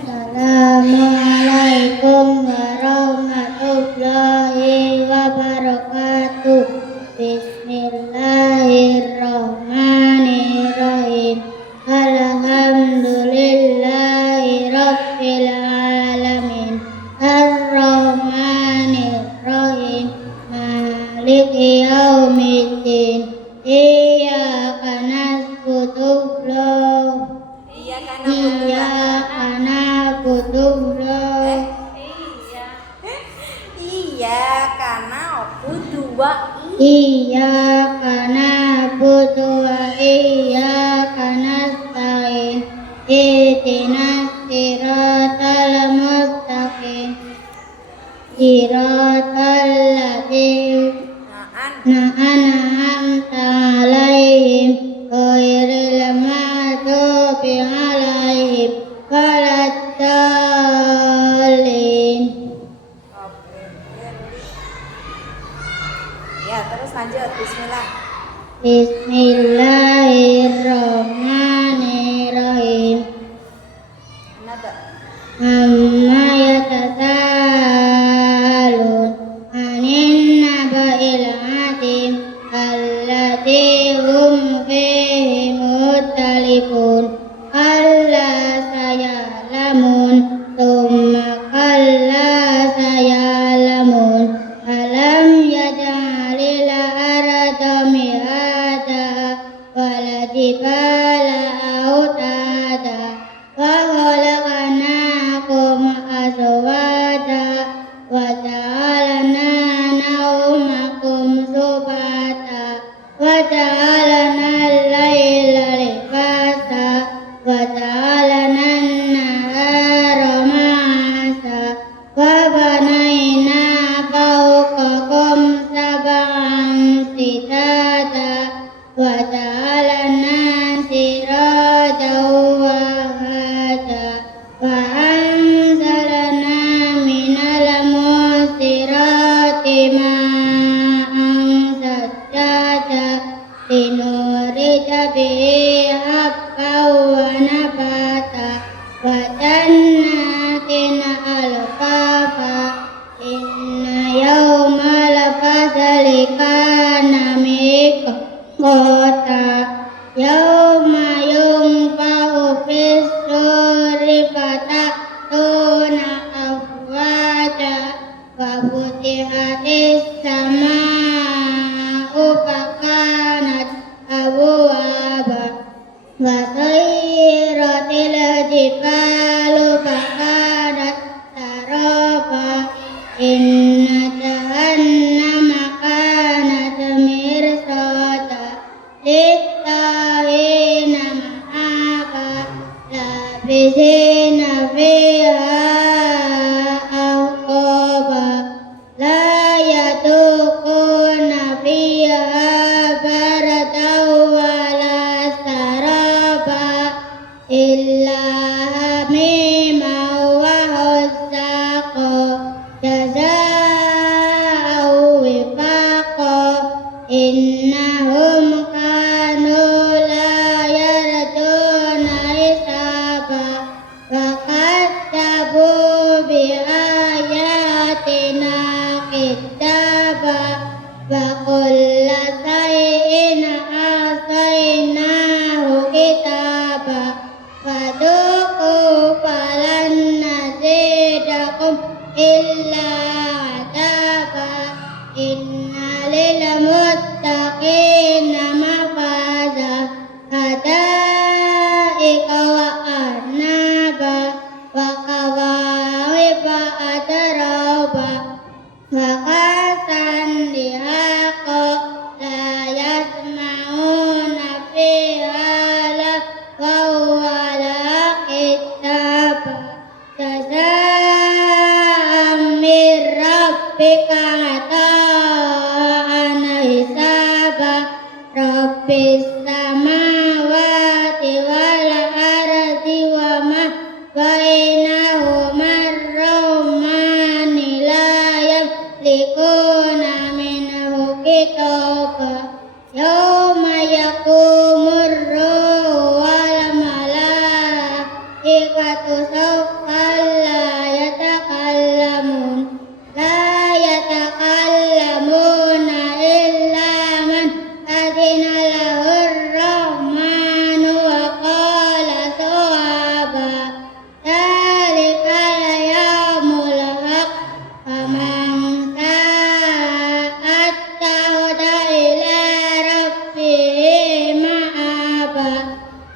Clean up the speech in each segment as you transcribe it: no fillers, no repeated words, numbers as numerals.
Assalamualaikum warahmatullahi wabarakatuh. Bismillahirrahmanirrahim. Alhamdulillahi rabbil alamin. Ar-Rahmanir-Rahim. Maliki yaumiddin. Iyyaka na'budu wa iyyaka nasta'in. Ihdinas siratal mustaqim. Siratal ladzina an'amta 'alaihim ghairil maghdubi 'alaihim waladdallin. Ya, terus lanjut. Bismillah. Bismillahirrahmanirrahim. Amma yatasaalun 'anin naba'il 'adzim alladzi hum fihi mukhtalifun. Alla sayalamun tsumma kalla sayalamun. Alam yaj'alil arda mihada wal jibala autada wa khalaqnakum azwaja wa ja'alna nawmakum subata wa ja'alna al-laila libasa wa ja'alna an-nahara ma'asa wa banayna fawqakum sab'an shidada wa ja'alna sirajan wahaja wa anzalna minal mu'sirati ma'an sajjaja linurija bihi habban wa nabata wa jannatin alfafa. Inna yawmal fasli kana miqata yawma yunfakhu fis-suri fatatuna afwaja wa futihatis samaa'u fakanat abwaba wa sayyaratil jibalu fakanat saraba. Inna jahannama kanat mirsada lit-taghina ma'aba labisina fiha ahqaba la yadhuquna fiha bardan wala saraba illa hamiman wa ghassaqa jazaa'an wifaqa. Innahum kanu la yarjuna hisaba wa kadzabu bi ayatina kidzaba wa kulla shay'in ahsaynahu kitaba fadhuqu falan nazidakum illa adaba. Inna lil muttaqina mafaza hada'iqa wa arnaba wa kawa'iba atraba wa kasan dihaqa la yasma'una fiha lagwan wala kitaba jazaa'an min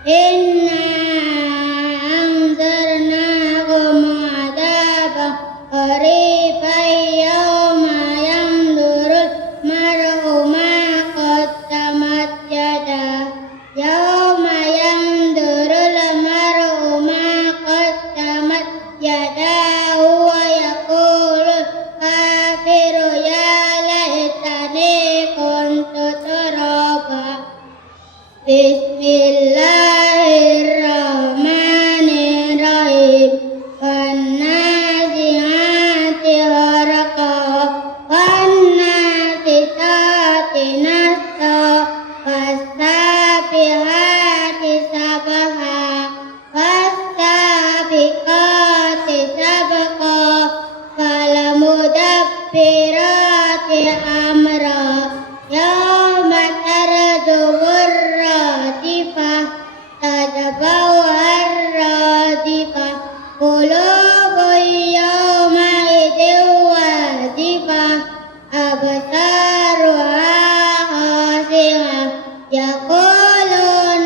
إنا أنذرناكم عذابا قريبا يوم ينظر المرء ما قدمت يداه يوم ينظر المرء ما قدمت يداه ويقول الكافر يا ليتني كنت ترابا بسم الله الرحمن الرحيم والنازعات غرقا والناشطات نشطا والسابحات سبحا والسابقات سبقا فالمدبرات أمرا يوم ترجف الراجفة تتبعها الرادفة قلوب يومئذ واجفة أبصارها خاشعة يقولون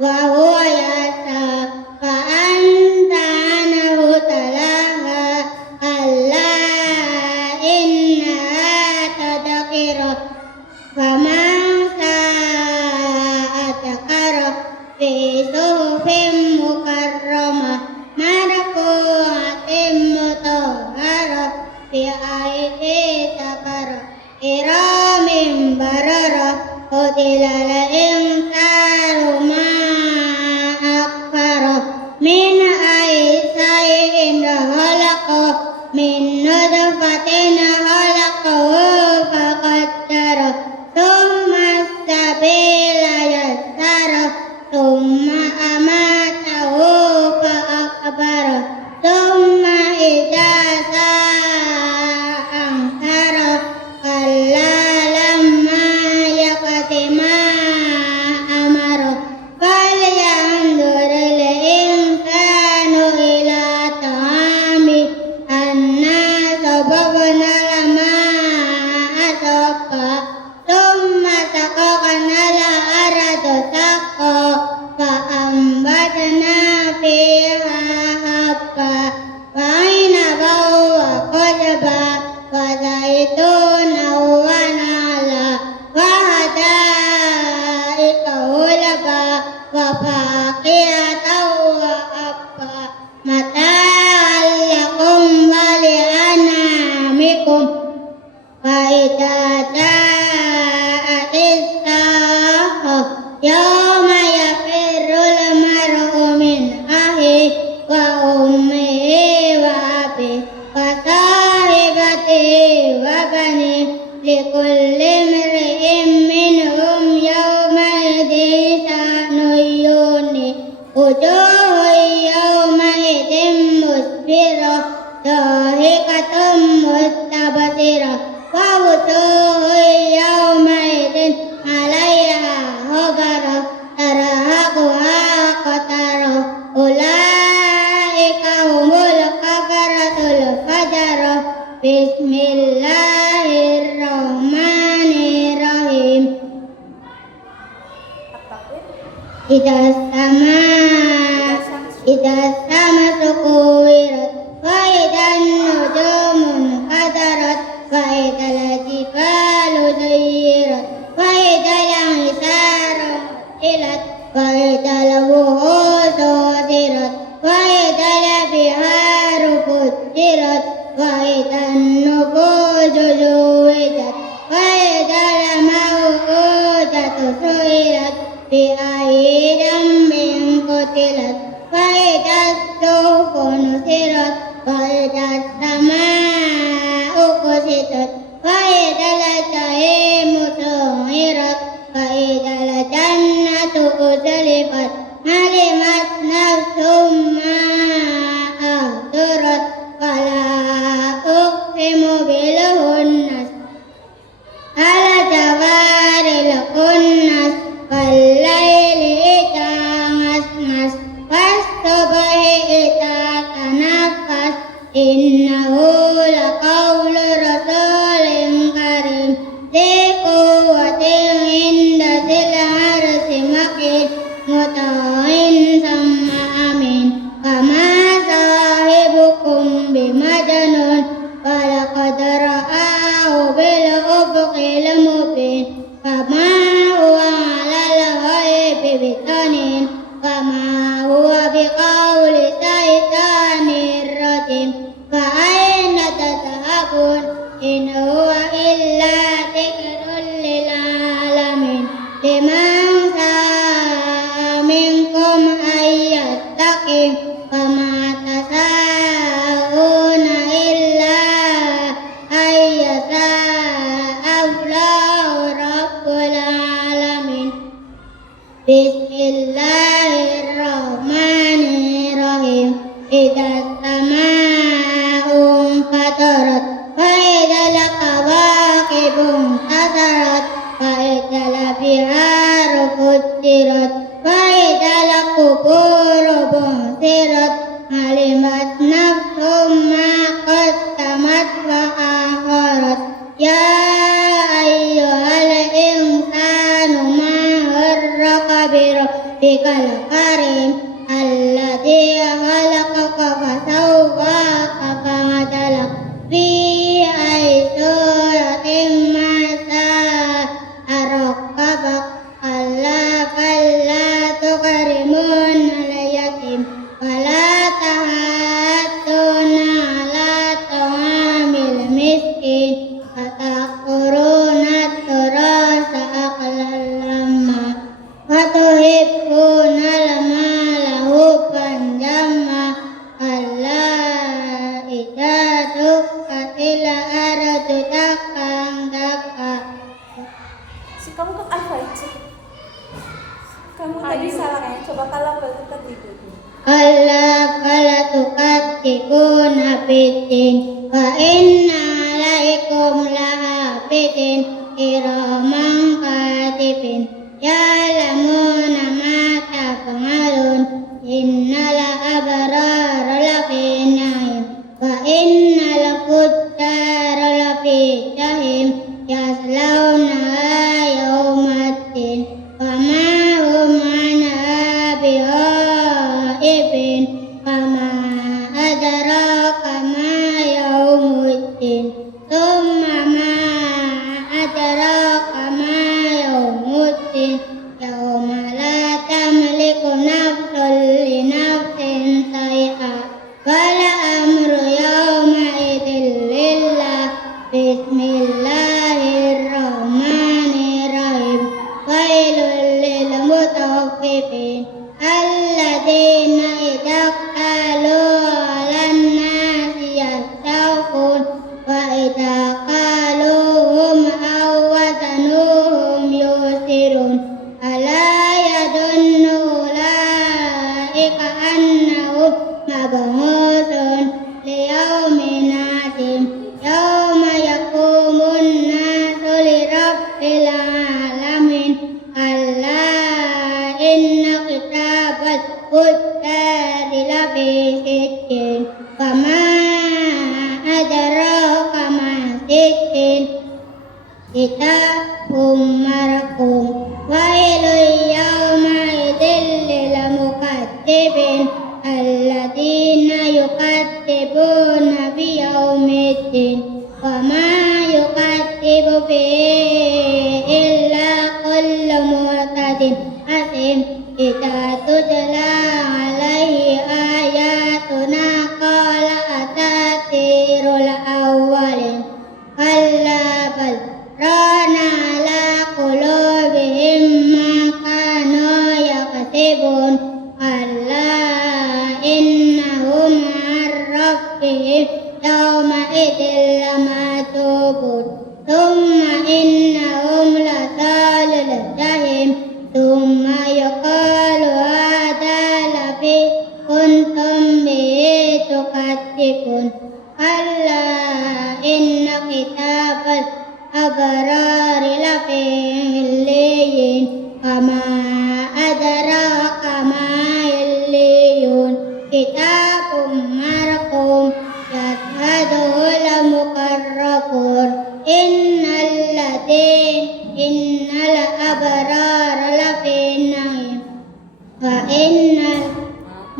وهو يسعى فأنت عنه تلاها كلا إنها تذكرة فمن شاء ذكره في صحف مكرمة مرفوعة مطهرة بأيدي سفرة كرام بررة قتل الإنسان ما أكفره من أي شيء خلقه من نطفة خلقه فقدره ثم السبيل يسره ثم أماته فأقبره ثم إذا شاء أنشره كلا لما يقض ما أمره فلينظر الإنسان إلى طعامه أنا صببنا الماء صبا ثم شققنا الأرض شقا فأنبتنا فيها حبا وعنبا وقضبا وزيتونا ونعلا وحدائق غلبا وفاكهة وأبا متاعا لكم ولأنعامكم فإذا جاءت الساعة يوم يفر المرء من أخيه وأمه وأبيه وصاحبته وبنيه لكل امرئ منهم يومئذ شأن يغنيه وجوه يومئذ مسفرة ضاحكة مستبشرة ووجوه يومئذ عليها غبرة ترهقها قترة أولئك هم الكفرة الفجرة بسم الله الرحمن الرحيم إذا الشمس كورت وإذا النجوم انكدرت وإذا الجبال سيرت وإذا العشار عطلت وإذا الوحوش حشرت وإذا البحار فجرت وإذا النفوس زوجت وإذا الموءودة سئلت بأي ذنب قتلت وإذا الصحف نشرت وإذا السماء كشطت وإذا الجحيم سعرت وإذا الجنة أزلفت علمت نفس ما أحضرت فلا أقسم بالخنس الجوار الكنس والليل إذا عسعس والصبح إذا تنفس إنه لقول رسول كريم ذي قوة عند ذي العرش مكين مطاع ثم أمين وما صاحبكم بمجنون ولقد رآه بالأفق المبين وما هو على الغيب بضنين وما هو بقول شيطان رجيم فأين تذهبون إن هو إلا ذكر للعالمين لمن شاء منكم أن يتقي وما تشاءون إلا أن يشاء الله رب العالمين بسم الله الرحمن الرحيم إذا السماء انفطرت وإذا الكواكب انتثرت وإذا البحار فجرت وإذا القبور بعثرت علمت نفس ما قدمت وأخرت يا أيها الإنسان ما غرك بربك karim alladzi khalaqaka fasawwaka fa'adalak fi ayyi suratin ma syaa rakkabak alla falla tukrimun al-yatim wala tahadduna ala ta'amil miskin fataquruna turasa aqlan lamma watuhibbuna al-mala hubban jamma alla idza dukkatil ardu dakkan dakka. Kamu kan Al-Faiz. Kamu tadi salah ya. Coba kalau berdekat itu. Alla fala tukattikuna bidin wa inna alaikum lahafidin kiraman katibin ya'lamuna ma taf'alun innal abrara lafi na'im wa innal fujjara lafi jahim yaslawnaha yawmaddin wa ma hum anha bihaibin wa ma adraka ma yawmuddin thumma ma adraka ma yawmuddin yawma la tamliku nafsun li nafsin shay'an wal amru yawma idzin lillah. Bismillahirrahmanirrahim. Wailul lil mutaffifin alladzina idza qalu 'alan nasi yastawfun wa idza qaluhum aw wazanuhum yusirun ala yadunnu ulaika annahum mab'utsun liyaumin 'adzim yawma yaqumun nasu lirabbil alamin alla inna kitabal fujjari lafi sijjin wa ma adraka ma sijjin kitabun marqum wailun yawma idzin lil mukatsibin alladzina yukatsibuna biyaumiddin wa ma yukatsibu bihi illa kullu mu'tadin asim idza tutla alaihi ayatuna qala asatirul awwalin kalla bal rana ala qulubihim ma kanu yaksibun alla innahum an rabbihim yawma idzin lamatubun thumma innahum lasalul jahim thumma yuqalu hadha lafi kuntum bihi tukadzibun alla inna kitabal abrari lafi illiyin wa ma adraka ma illiyun kitabun marqum yashhaduhul muqarrabun innal abrara lafi na'im wa innal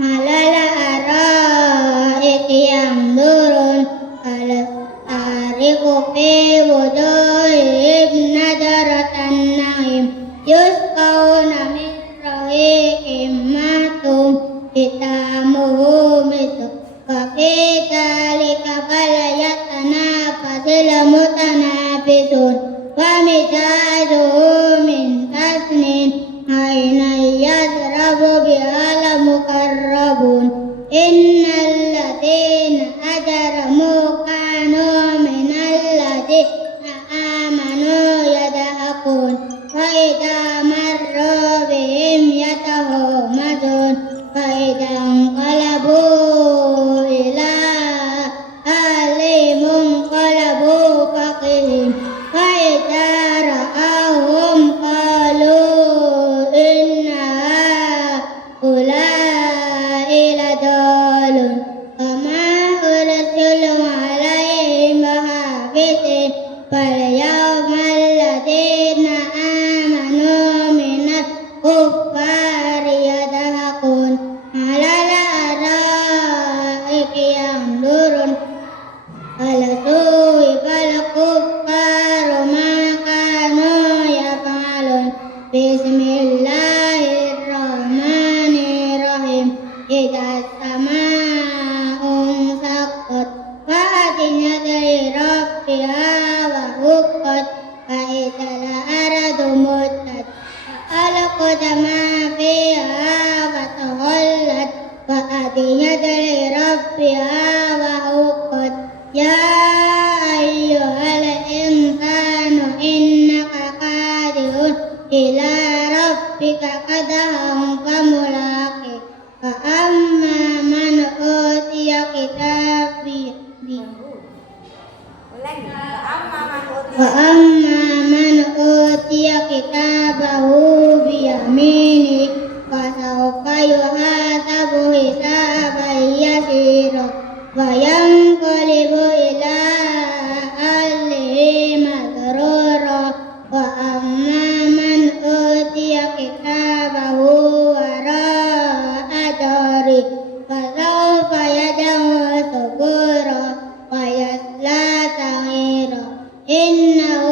malala araiki yanzurun al-tariqu fi wujuhihim nadratan na'im yusqawna min rahiqin mahtum khitamuhu misk wa fi dzalika falyatanafasil mutanafisun wa mizajuhu min tasnin aynan yashrabu bihal muqarrabun innal ladzina ajramu kanu minal ladzina amanu yadhakun wa idza marru bihim yatahammadun wa idza anqalabu ila ahlihim qalabu faqihin wa idza ra'awhum qalu inna haulai ladallun wa ma ursilu alaihim hafizin fal yawmal ladzina amanu minal kuffari yadhakun ويحاسب حسابا يسيرا وينقلب إلى أهله مسرورا وأما من أوتي كتابه وراء ظهره فسوف يدعو ثبورا ويصلى سعيرا إنه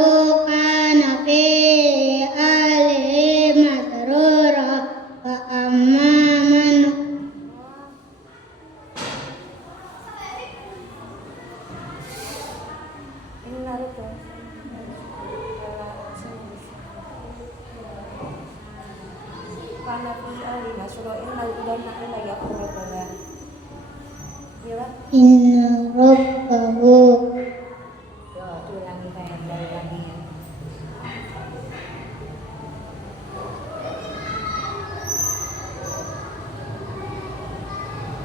كان في أهله مسرورا وأما من Ini Naruto. Karena fi alina surah innal ilanna illa yaqrabana. Ya, إن ربه ulangi kayak dari lagi.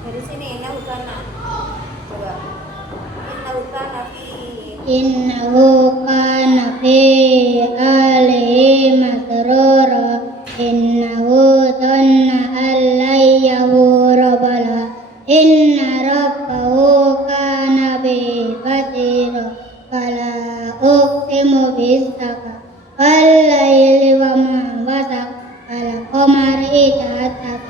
Dari sini inna hukana. Coba. Inna hukana fi إنه كان في أهله مسرورا إنه ظن أن لن يحور بلى إن ربه كان به بصيرا فلا أقسم بالشفق والليل وما وسق والقمر إذا اتسق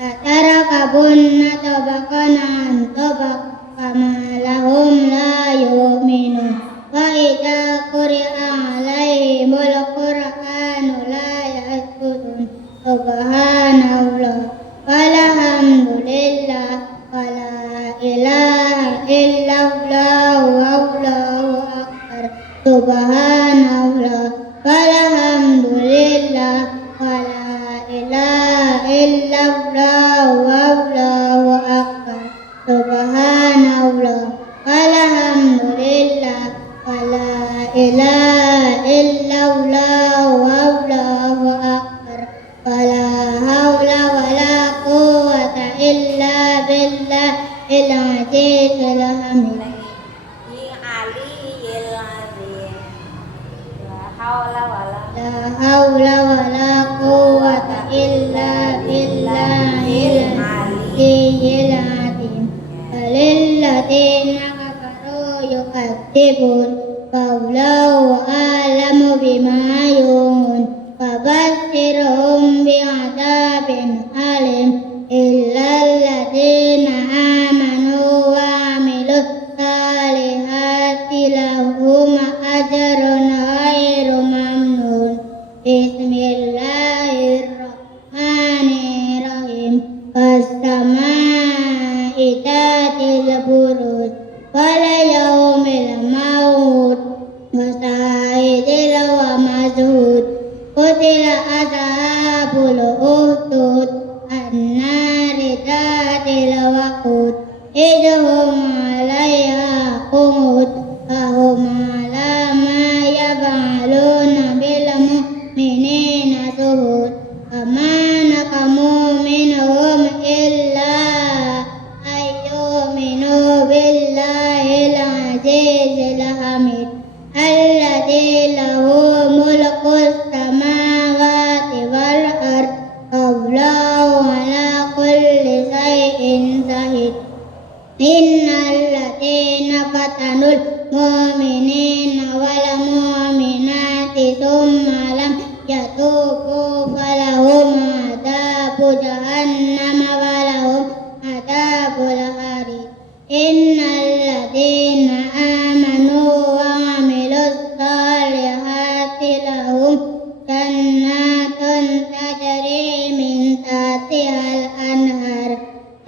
لتركبن طبقا عن طبق فما لهم لا يؤمنون وإذا قرئ عليهم القرآن لا يسجدون سبحان الله والحمد لله ولا إله إلا الله والله أكبر سبحان الله والحمد لله ولا إله إلا الله والله أكبر سبحان الله والحمد لله ولا إله إلا الله والله أكبر ولا حول ولا قوة إلا بالله العزيز الحميد aliyil azim. La haula wala لا حول ولا قوة إلا بالله العلي العظيم فللذين كفروا يكذبون فالله أعلم بما يوعون فبشرهم بعذاب أليم إلا الذين آمنوا وعملوا الصالحات لهم أجر غير ممنون بسم الله الرحمن الرحيم والسماء ذات البروج واليوم الموعود وشاهد ومشهود قتل أصحاب الأخدود النار ذات الوقود إذ هم عليها قعود فهم على ما يفعلون بالمؤمنين شهود وما نقموا منهم إلا أن يؤمنوا بالله العزيز الحميد الذي له ملك السماوات والأرض والله على كل شيء شهيد إن الذين فتنوا المؤمنين والمؤمنات ثم لم يتوبوا فلهم عذاب جهنم ولهم عذاب الحريق إن الذين آمنوا وعملوا الصالحات لهم جنات تجري من تحتها الأنهار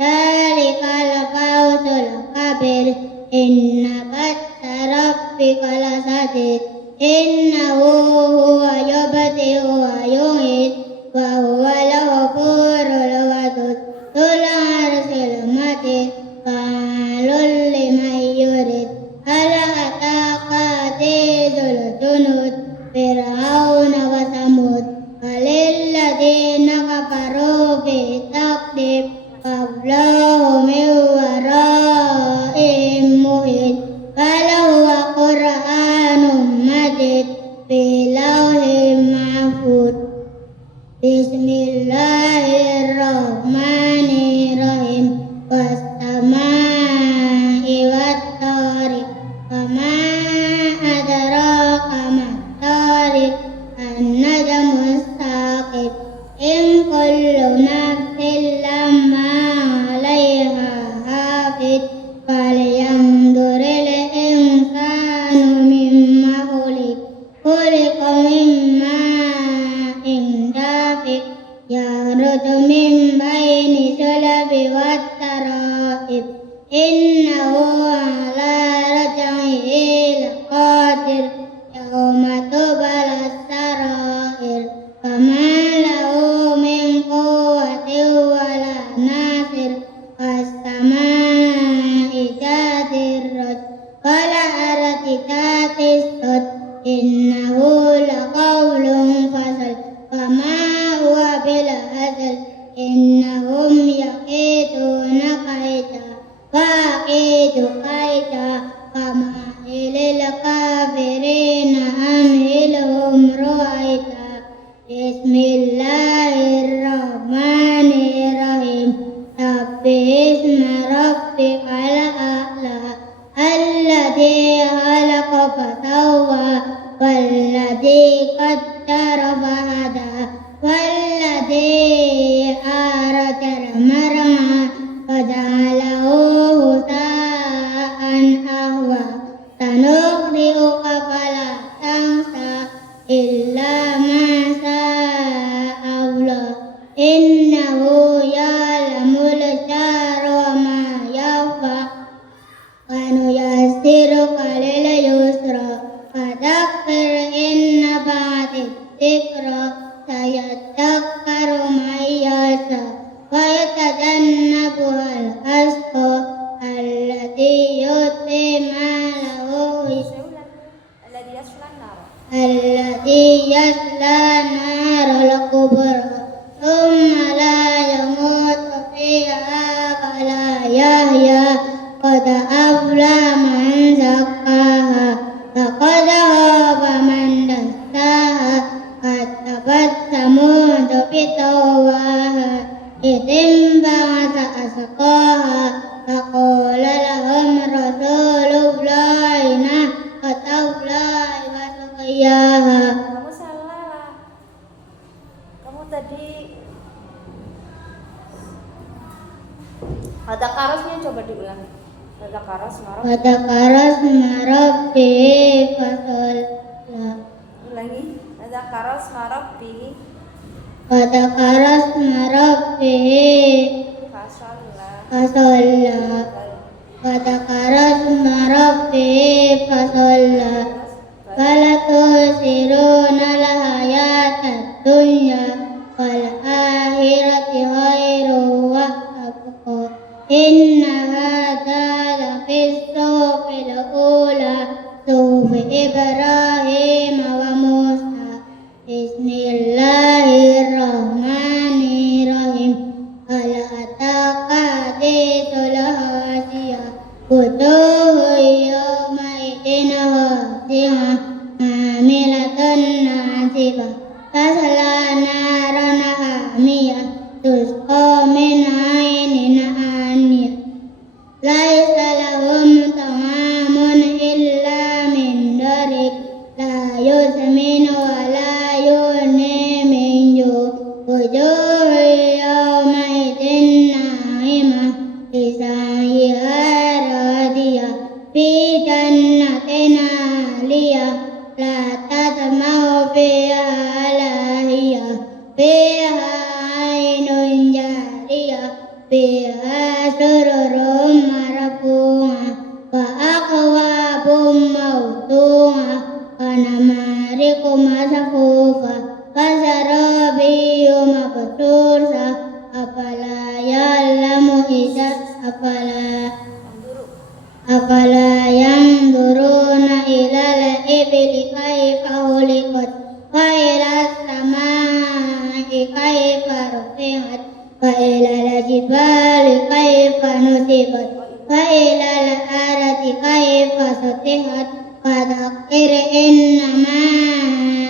ذلك الفوز الكبير إن بطش ربك لشديد إنه هو يبدئ ويعيد وهو الغفور الودود ذو العرش المجيد فعال لمن يريد هل أتاك حديث الجنود فرعون وثمود وللذين كفروا في تكذيب والله من ورائهم محيط بل هو قرآن مجيد في لوح محفوظ بسم الله الرحمن مرعا فجعله غثاء أحوى سنقرئك فلا تنسى إلا ما شاء الله إنه يعلم الجهر وما يخفى ونيسرك لليسرى فذكر إن نفعت الذكرى سيذكر من يخشى ويتجنبها الأشقى الذي يؤتي ماله الذي يصلى نار الكبرى ثم لا يموت فيها ولا يحيا قد أفلح من زكاها وقد خاب من دساها كذبت ثمود بطغواها إذ انبعث أشقاها فقال لهم رسول الله ناقة الله وسقياها. Kamu salah. Kamu tadi ada karosnya, coba diulang. Ada karos marok. Ulangi. Ada karos marok bi. Fasalla Fala tusiruna al-hayata dunya wal akhirati khairu wa abqa inna hadha la fis suhufil ula suhufi Ibrahim wa Musa Bismillahirrahmanirrahim hal ataka hadithul hasiyah wujuhu yawma idin hasiyah amilatun nasibah tasla naran hamiyah tusqa min ainin aniyah laisa lahum ta'amun illa min darik la yusminu wa la yughni min ju' wujuhu yawma idin na'imah lisa'yiha radiyah fi jannatin 'aliyah la tasma'u fiha laghiyah fiha 'ainun jariyah fiha sururun marfu'ah wa akwabun mawdu'ah wa namariqu masfufah wa zarabiyyun mabthusah afala ya'lamu idza afala yanzuruna ilal ibli kaifa khuliqat wa ilas samaa'i kaifa rufi'at wa ilal jibali kaifa nusibat wa ilal ardi kaifa sutihat fadzakkir innama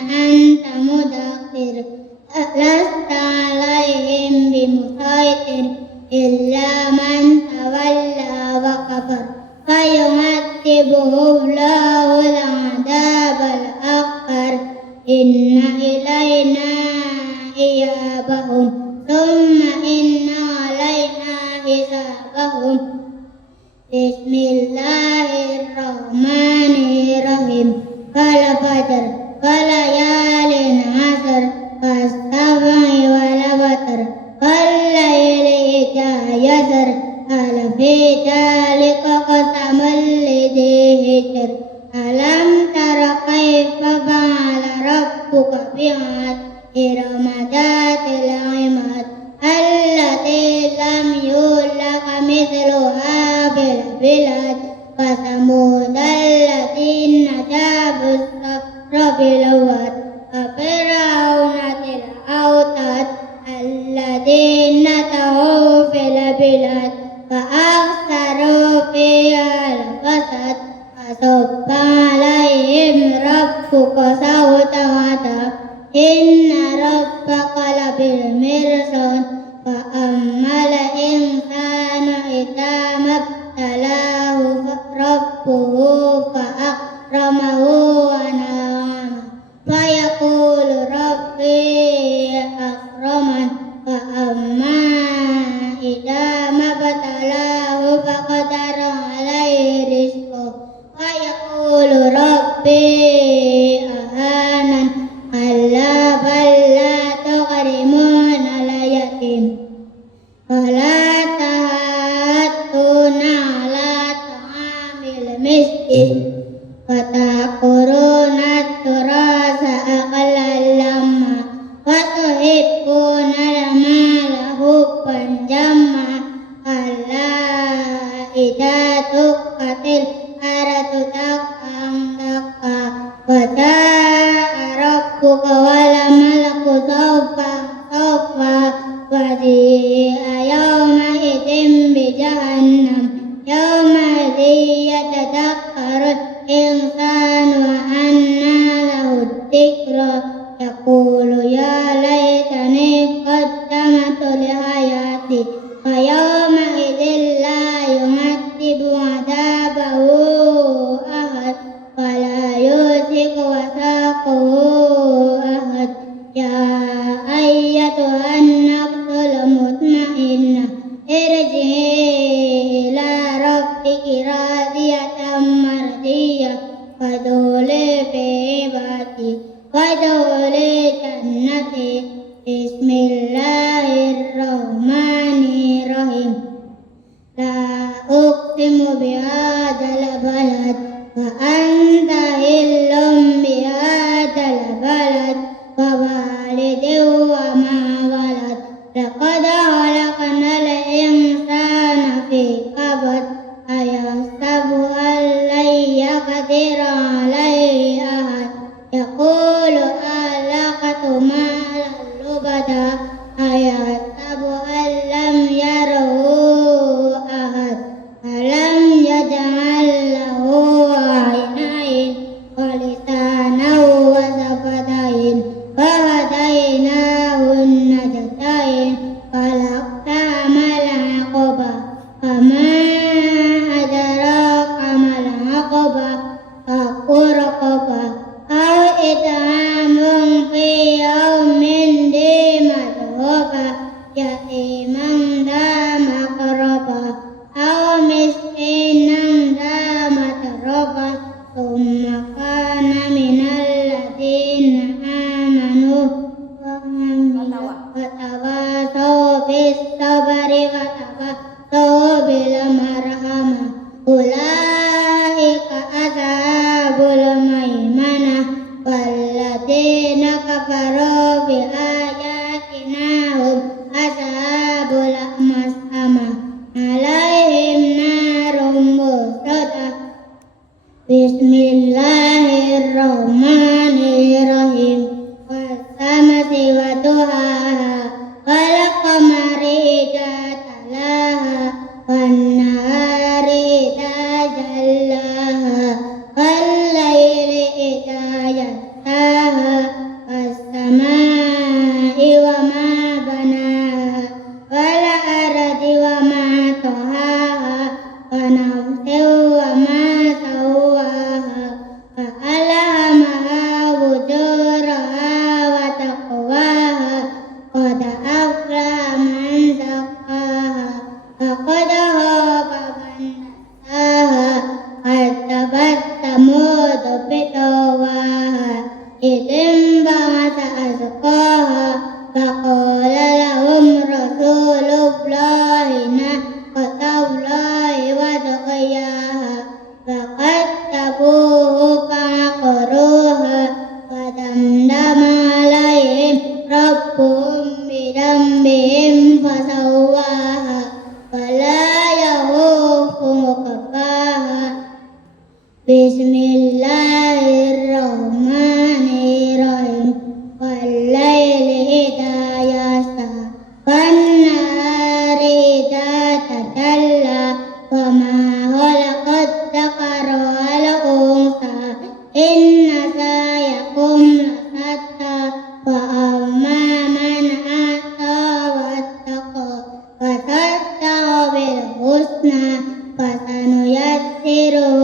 anta mudzakkir lasta 'alaihim bimusaitir illa man tawalla wa kafar fayu'adzibuhu Allahu al-'adzabal akbar inna ilaina iyabahum thumma inna 'alaina hisabahum. Bismillahirrahmanirrahim. Wal fajr wal layalin 'ashr was-sab'i wal watr wal layli idza yasr hal fi dzalika qasamul lidzi hijr alam tara kaifa fa'ala rabbuka bi'ad irama dhatil 'imad allati lam yulaq mithluha bil bilad wa thamud alladziina jabus sakhra bil wad wa fir'auna dzil autad alladziina taghaw fil bilad fa aktharu fiha al-fasad fasabba 'alaihim rabbuka sawta 'adab inna rabbaka labil mirsad fa ammal insanu idza mabtalahu rabbuhu fa akramahu wa na'ama fa yaqulu rabbi akraman fa amma ولا تحاضون على طعام المسكين وتأكلون التراث أكلا لما وتحبون المال حبا جما كلا إذا دكت الأرض دكا دكا وجاء ربك والملك صفا صفا وجيء يومئذ بجهنم يومئذ يتذكر الإنسان وأنى له الذكرى يقول يا ليتني قدمت لحياتي فيومئذ لا يعذب عذابه أحد ولا يوثق وثاقه أحد يا أيتها النفس المطمئنة ارجعي إلى ربك راضية مرضية فادخلي في عبادي وادخلي جنتي بسم الله الرحمن الرحيم لا أقسم بهذا البلد وأنت حل بهذا البلد ووالد وما ولد لقد خلقنا الإنسان في كبد أيحسب أن لن يقدر عليه أحد يقول أهلكت مالا لبدا أيحسب أن لم يره أحد ألم يجعل له عينين ولسانا وشفتين وهديناه النجدين فلاقتحم العقبة وما أدراك ما العقبة فك رقبة أو إطعام في يوم ذي مسغبة يتيما ذا مقربة أو مسكينا ذا متربة ثم كان من الذين آمنوا وتواصوا بالصبر وتواصوا بالمرحمة أولئك أصحاب الميمنة والذين كفروا بآياتنا هم أصحاب المشأمة عليهم نار مؤصدة بسم الله الرحمن الرحيم والشمس وضحاها والقمر إذا تلاها والنهار إذا جلاها والليل إذا يغشاها والسماء وما بناها والأرض وما طحاها ونفس وما سواها فألهمها فجورها وتقواها قد أفلح من زكاها وقد خاب من دساها كذبت ثمود بطغواها إذ انبعث أشقاها فقال لهم رسول الله ناقة الله وسقياها فكذبوه فعقروها فدمدم عليهم ربهم بذنبهم فسواها ولا يخاف عقباها بسم الله الرحمن الرحيم والليل إذا يسعى والنهار إذا تجلى وما خلق الذكر والأنثى إن سعيكم لشتى فأما من أعطى واتقى وصدق بالحسنى فسنيسره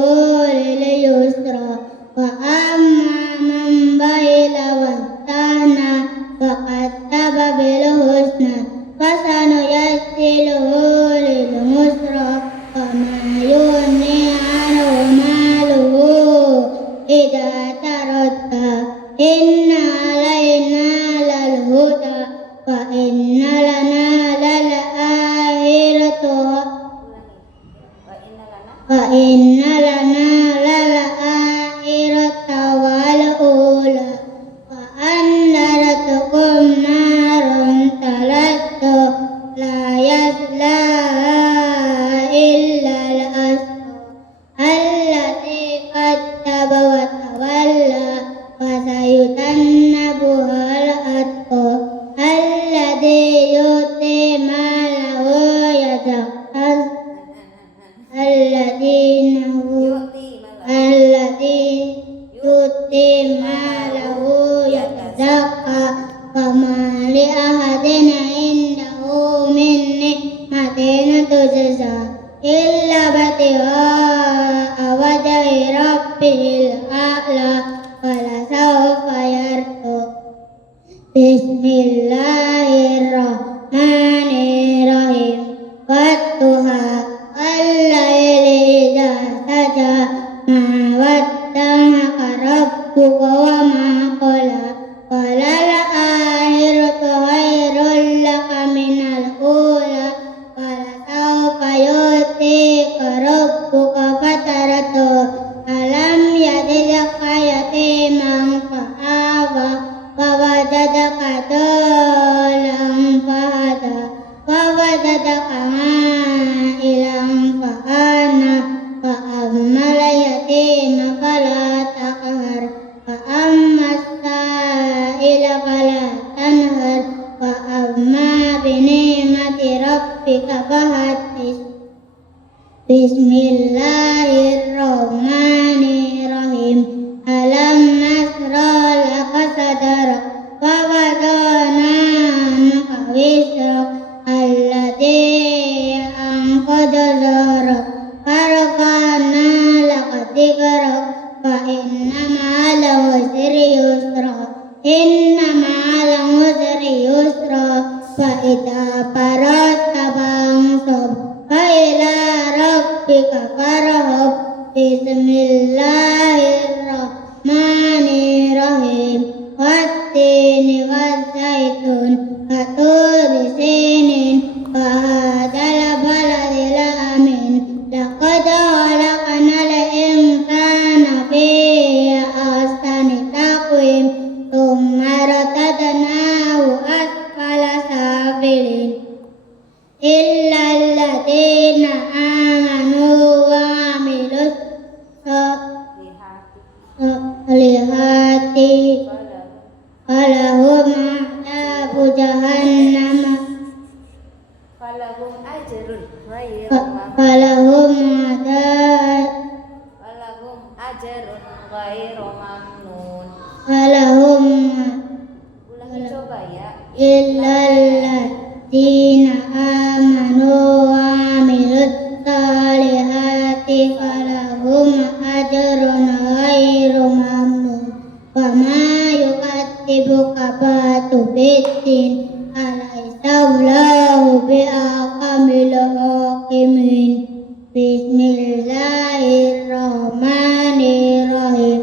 لليسرى وأما من بخل واستغنى وكذب بالحسنى فسنيسره للعسرى وما يغني عنه ماله إذا تردى إن علينا للهدى وإن لنا للآخرة إلا الأشقى الذي كذب وتولى وسيجنبها الأتقى الذي يؤتي ماله يتزكى الذي يؤتي ماله يتزكى وما لأحد عنده من نعمة تجزى إلا ابتغاء وجه ربه الأعلى ولسوف يرضى بسم الله الرحمن الرحيم والضحى والليل إذا سجى ما ودعك ربك وما قلى وللآخرة خير لك من الأولى ولسوف يؤتيك ربك فترضى ألم يجدك يتيما فآوى ووجدك ضالا فهدى ووجدك عائلا فأغنى فأما اليتيم فلا تقهر وأما السائل فلا تنهر وأما بنعمة ربك فحدث بسم الله الرحمن الرحيم ألم نشرح لك صدرك ووضعنا عنك وزرك الذي أنقض ظهرك ورفعنا لك ذكرك فإن مع العسر يسرا إن مع العسر يسرا فإذا فرغت فانصب وإلى ربك فارغب بسم الله الرحمن الرحيم والتين والزيتون وطور سينين وهذا البلد الأمين لقد خلقنا الإنسان في أحسن تقويم ثم رددناه أسفل سافلين إلا الذين آمنوا وعملوا الصالحات فلهم عذاب جهنم فلهم أجر غير فلهم عذاب ممنون. فلهم Ulangi coba ya. إلا الذين آمنوا وعملوا الصالحات فلهم أجر غير ممنون وما يكذبك بعد بالدين أليس الله بأحكم الحاكمين بسم الله الرحمن الرحيم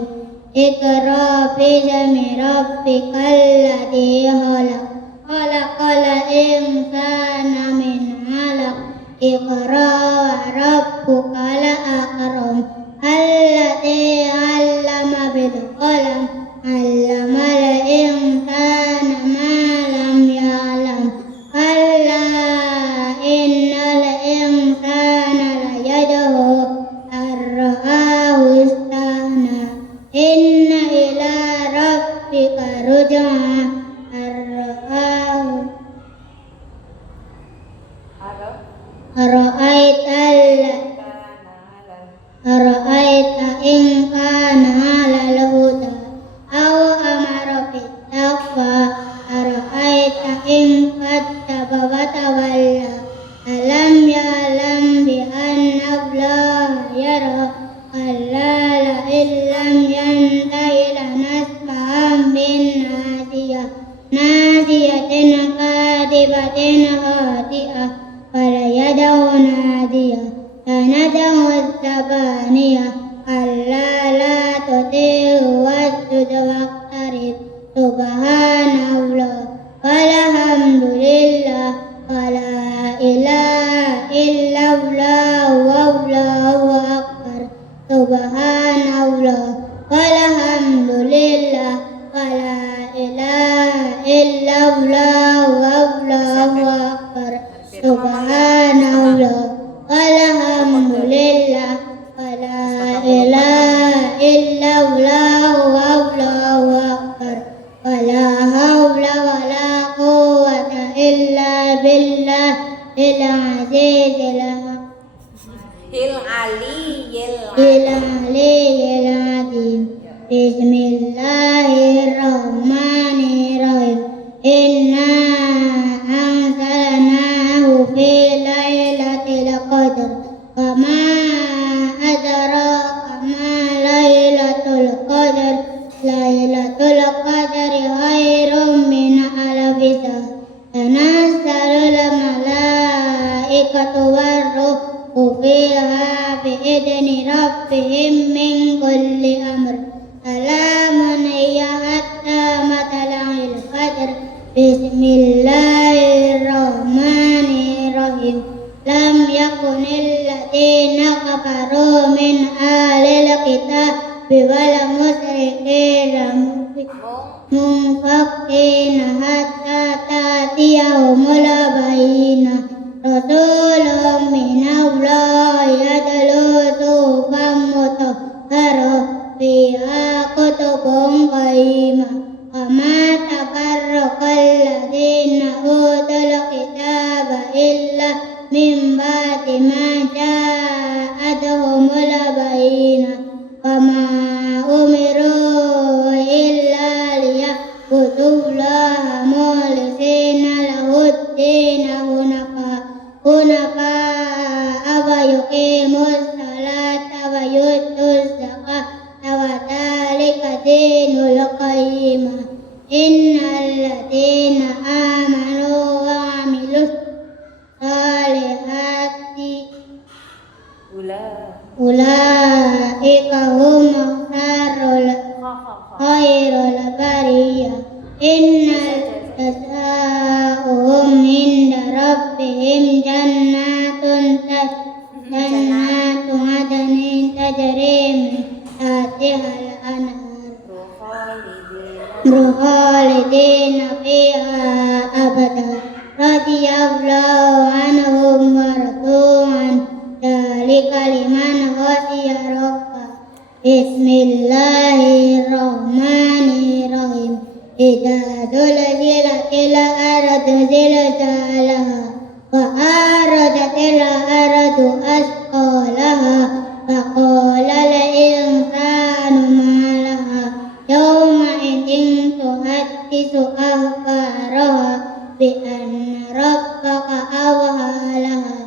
اقرأ باسم ربك الذي خلق خلق الإنسان من علق اقرأ وربك الأكرم الذي علم بالقلم علم الإنسان ما لم يعلم كلا إن الإنسان ليطغى أن رآه استغنى إن إلى ربك رجعا أن رآه أرأيت إن كان على الهدى أو أمر بالتقوى أرأيت إن كذب وتولى ألم يعلم بأن الله يرى كلا لئن لم ينته لنسفعا بالناصية ناصية كاذبة خاطئة فليدع نادية سندع الزبانية كلا لا تطيعه واسجد واقترب سبحان الله والحمد لله ولا إله إلا الله والله أكبر سبحان الله والحمد لله ولا إله إلا الله والله أكبر سبحان العزيز العلي العظيم بسم الله الرحمن الرحيم إنا أنزلناه في ليلة القدر وما أدراك ما ليلة القدر ليلة القدر خير من ألف شهر تنزل الملائكة والروح فيها بإذن ربهم من كل أمر سلام هي حتى مطلع الفجر بسم الله الرحمن الرحيم لم يكن الذين كفروا من أهل الكتاب والمشركين منفكين حتى تأتيهم البينة رسول من الله يتلو صحفا مطهرة فيها كتب قيمة وما تفرق الذين أوتوا الكتاب إلا من بعد ما جاءتهم البينة وما أمروا إلا ليعبدوا الله مخلصين له الدين حنفاء ويقيموا الصلاة ويؤتوا الزكاة وذلك دين القيمة إن الذين آمنوا وعملوا الصالحات أولئك هم خير البرية إن جزاؤهم عند ربهم جنات عدن تجري من تحتها الأنهار خالدين فيها أبدا رضي الله عنهم ورضوا عنه ذلك لمن خشي ربه بسم الله الرحمن الرحيم إذا زلزلت الأرض زلزالها وأخرجت الأرض أثقالها فقال الإنسان ما لها يومئذ تحدث أخبارها بأن ربك أوحى لها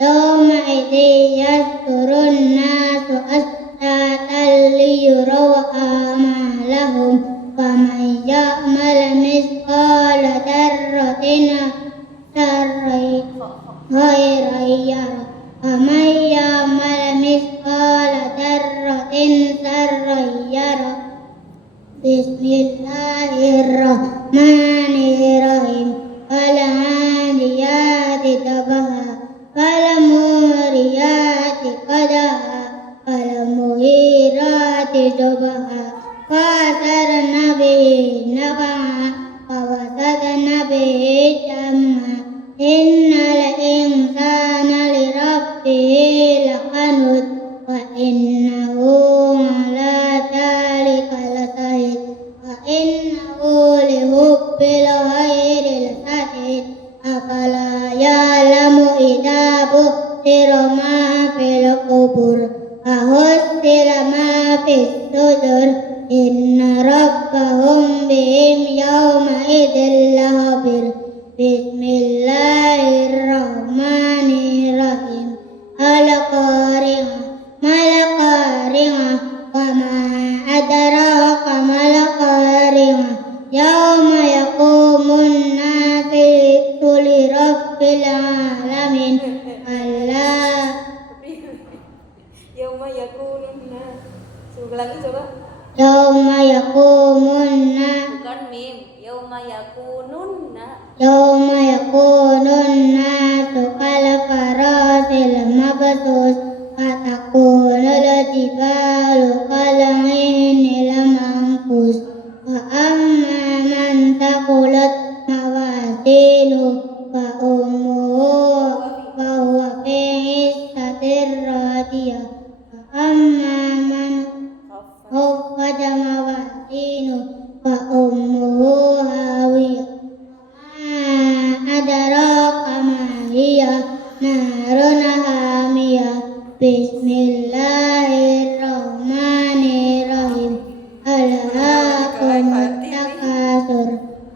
يومئذ يصدر الناس أشتاتا ليروا أعمالهم فمن يعمل مثقال ذرة خيرا يره ومن يعمل مثقال ذرة شرا يره بسم الله الرحمن الرحيم والعاديات ضبحا فالموريات قدحا فالمغيرات صبحا فأثرن به نقعا فوسطن به جمعا إن الإنسان لربه لقنوت وإنه على ذلك لشهيد وإنه لحب الخير لشديد أفلا يعلم إذا بؤثر ما في القبور وحصل ما في الصدور إن ربهم بهم يومئذ لخبير بسم الله الرحمن الرحيم القارعة ما القارعة وما أدراك ما القارعة يوم يقوم الناس لرب العالمين الله يوم يكون الناس ulangi coba يوم يقوم الناس bukan mim يوم يكون الناس كالفراش المبثوث وتكون الجبال كالعهن المنفوش وأما من ثقلت موازينه فهو في عيشة راضية وأما من خفت موازينه فأمه هاوية وما أدراك ما هي نار حامية بسم الله الرحمن الرحيم ألهاكم التكاثر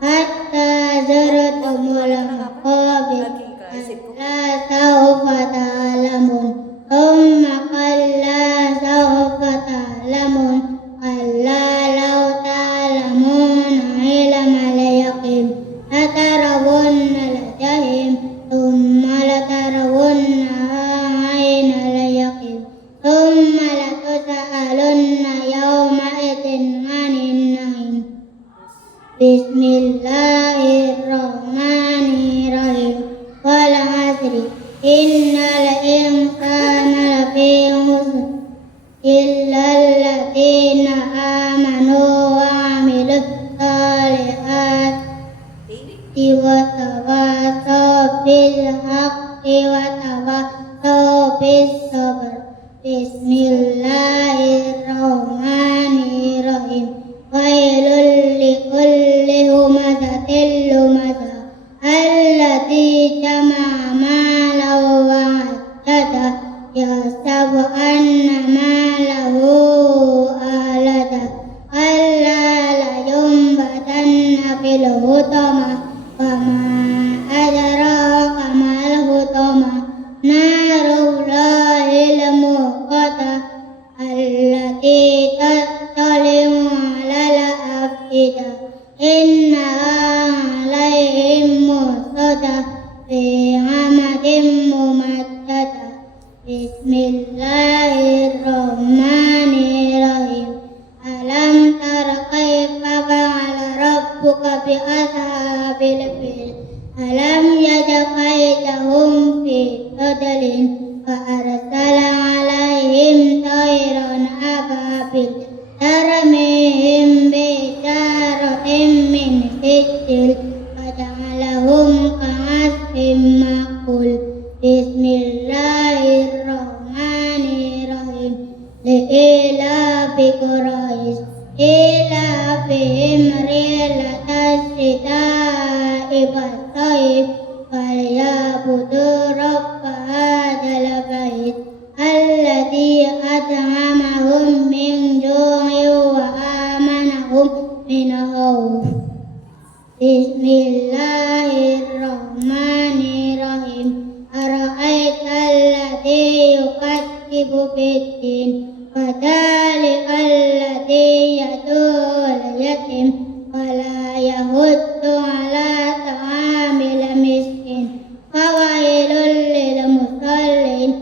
حتى زرتم المقابر كلا سوف تعلمون ثم كلا سوف تعلمون كلا لو تعلمون علم اليقين لترون الجحيم ثم لترونها عين اليقين ثم لتسألن يومئذ عن النعيم بسم الله الرحمن الرحيم والعصر إن الإنسان لفي خسر إلا الذين آمنوا وعملوا الصالحات وتواصوا بالحق وتواصوا بالصبر بسم الله الرحمن الرحيم ويل لكل همزة لمزة الذي جمع مالا وعدده يحسب أن ماله أخلده كلا لينبذن في الحطمة وما أدراك ما الحطمة نار الله الموقدة التي تطلع على الأفئدة إنها عليهم مؤصدة في عمد ممددة بسم الله الرحمن الرحيم ألم تر كيف فعل ربك بأصحاب الفيل ألم يجعل كيدهم في تضليل فأرسل عليهم طيرا أبابيل ترميهم بحجارة من سجيل فجعلهم كعصف مأكول بسم الله الرحمن الرحيم لإيلاف قريش إيلافهم رحلة الشتاء والصيف فليعبدوا رب هذا البيت الذي أطعمهم من جوع وآمنهم من خوف بسم الله الرحمن الرحيم أرأيت الذي يكذب بالدين فذلك الذي يدعو اليتيم ولا يحض على طعام المسكين فويل للمصلين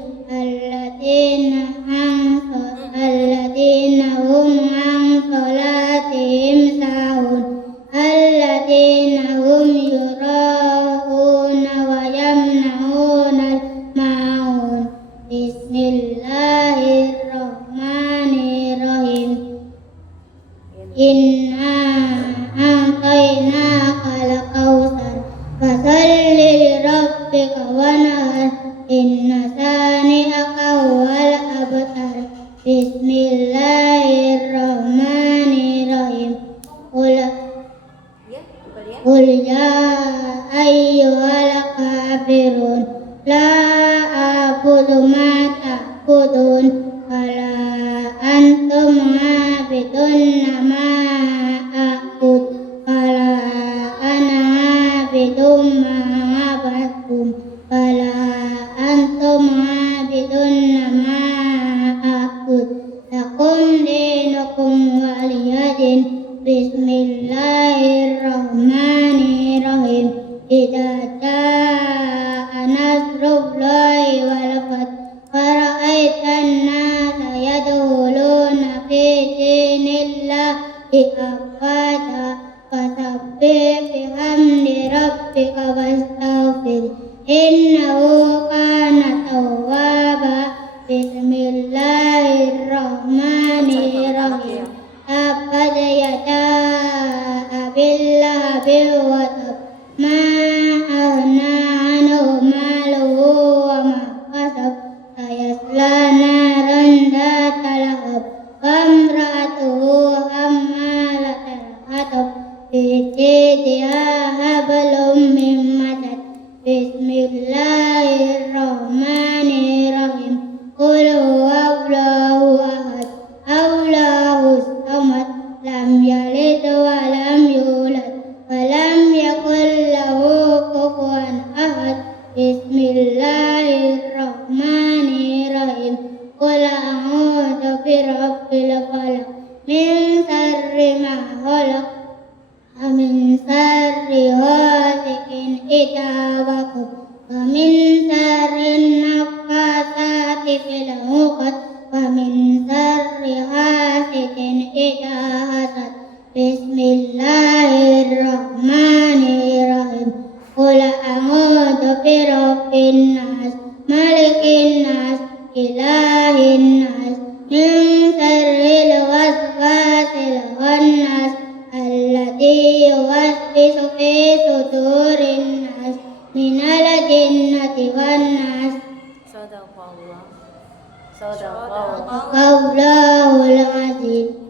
الذين هم عن صلاتهم ساهون الذين هم يراءون ويمنعون الماعون بسم الله الرحمن الرحيم إنا أعطيناك الكوثر فصل لربك وانحر إن شانئك هو الأبتر بسم الله الرحمن الرحيم قل يا أيها الكافرون لا أعبد ما تعبدون ولا أنتم عابدون ما أعبد ولا أنا عابد ما عبدتم ولا أنتم عابدون ما أعبد لكم دينكم ولي دين بسم الله الرحمن الرحيم إذا جاء نصر الله والفتح ورأيت الناس يدخلون في دين الله أفواجا فسبح بحمد ربك واستغفر إنه كان توابا بسم الله الرحمن الرحيم تبت يدا أبي لهب وتب ما أغنى عنه ماله وما الناس إله الناس من شر الوسواس الخناس الذي يوسوس في صدور الناس من الجنة والناس. صدق الله. صدق الله. الله العظيم.